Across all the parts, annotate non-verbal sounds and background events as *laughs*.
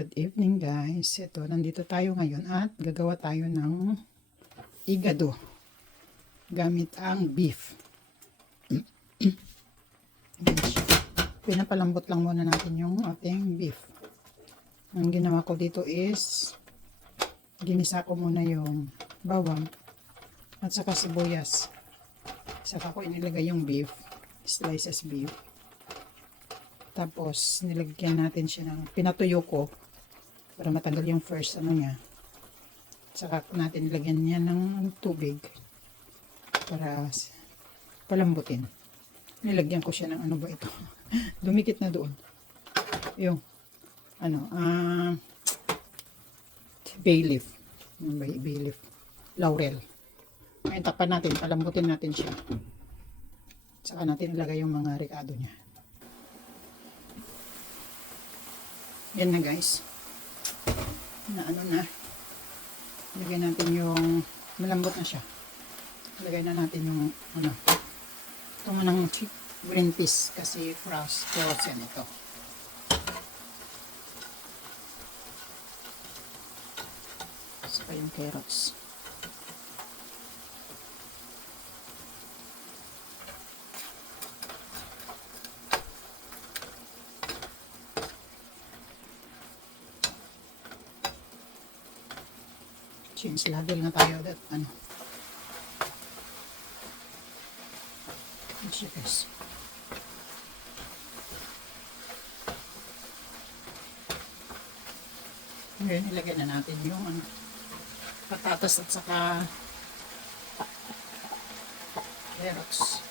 Good evening guys. Ito, nandito tayo ngayon at gagawa tayo ng igado gamit ang beef. *clears throat* Pinapalambot lang muna natin yung ating beef. Ang ginawa ko dito is ginisa ko muna yung bawang at saka sibuyas. Saka ko inilagay yung beef, slices beef. Tapos, nilagyan natin siya ng, pinatuyo ko para matanggal yung first ano niya. Saka natin nilagyan niya ng tubig para palambutin. Nilagyan ko siya ng ano ba ito? *laughs* Dumikit na doon. Yung, ano, ah, bay leaf. Bay, bay leaf. Laurel. Ngayon, takpan natin, palambutin natin siya. Saka natin ilagay yung mga ricado niya. Yan na guys. Na ano na. Lagyan natin yung malambot na siya. Lagay na natin yung ano. Ito mo ng green peas kasi frost frozen ito. Saka yung carrots. Change level na tayo that ano. Guys. Ngayon ilagay na natin yung ano, patatas at saka carrots.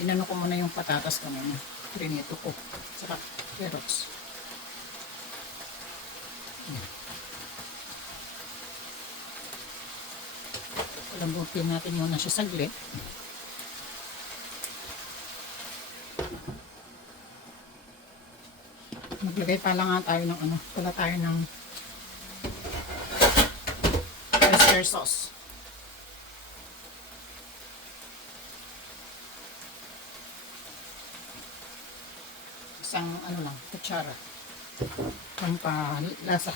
Inano ko muna yung patatas kanina. Prinito ko. Saka carrots. Lambutin natin muna siya saglit. Maglagay pa lang nga tayo ng ano, pala tayo ng oyster sauce. Isang ano lang, kutsara. Pampalasa.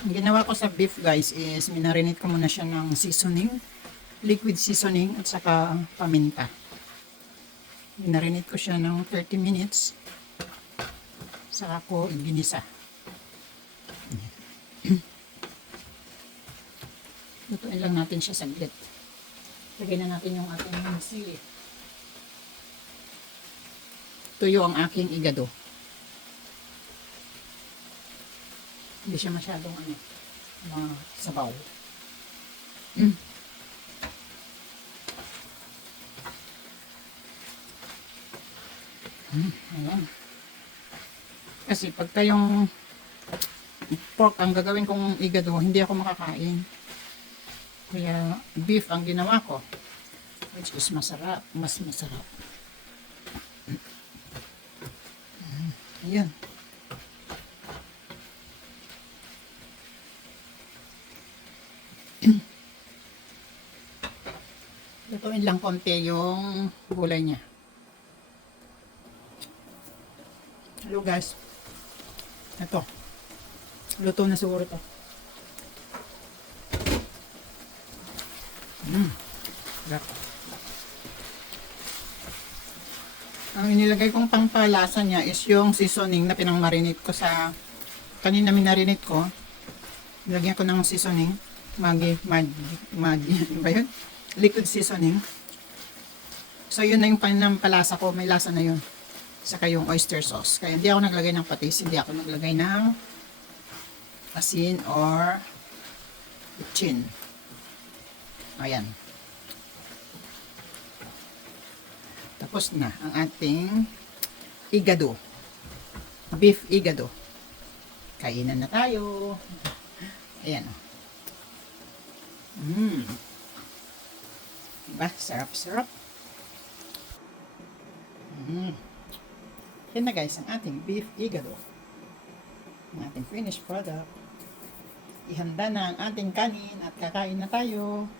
Ang ginawa ko sa beef guys is minarinate ko muna siya ng seasoning, liquid seasoning at saka paminta. Minarinate ko siya ng 30 minutes. Saka ko ginisa. *clears throat* Lutuin lang natin siya saglit. Lagyan na natin yung ating sili. Tuyo ang aking igado. Hindi siya masyadong ano, mga sabaw. Mm. Mm, ayan. Kasi pagka yung pork ang gagawin kong igado, hindi ako makakain. Kaya beef ang ginawa ko. Which is masarap. Mas masarap. Mm, Ayan. Lutuin lang konti yung gulay niya. Hello guys. Ito. Luto na siguro ito. Mm. Sarap. Ang inilagay kong pangpalasa niya is yung seasoning na pinangmarinate ko sa kanina minarinate ko. Nilagyan ko ng seasoning. Magi, magi, magi, ano *laughs* ba yun? Liquid seasoning. So yun na yung panampalasa ko, may lasa na yun. Saka yung oyster sauce. Kaya hindi ako naglagay ng patis, hindi ako naglagay ng asin or chin. Ayan. Tapos na ang ating igado. Beef igado. Kainan na tayo. Ayan. Mmm. Diba? Sarap-sarap. Mmm. Yan na guys, ang ating beef igado. Ang ating finished product. Ihanda na ang ating kanin at kakain na tayo.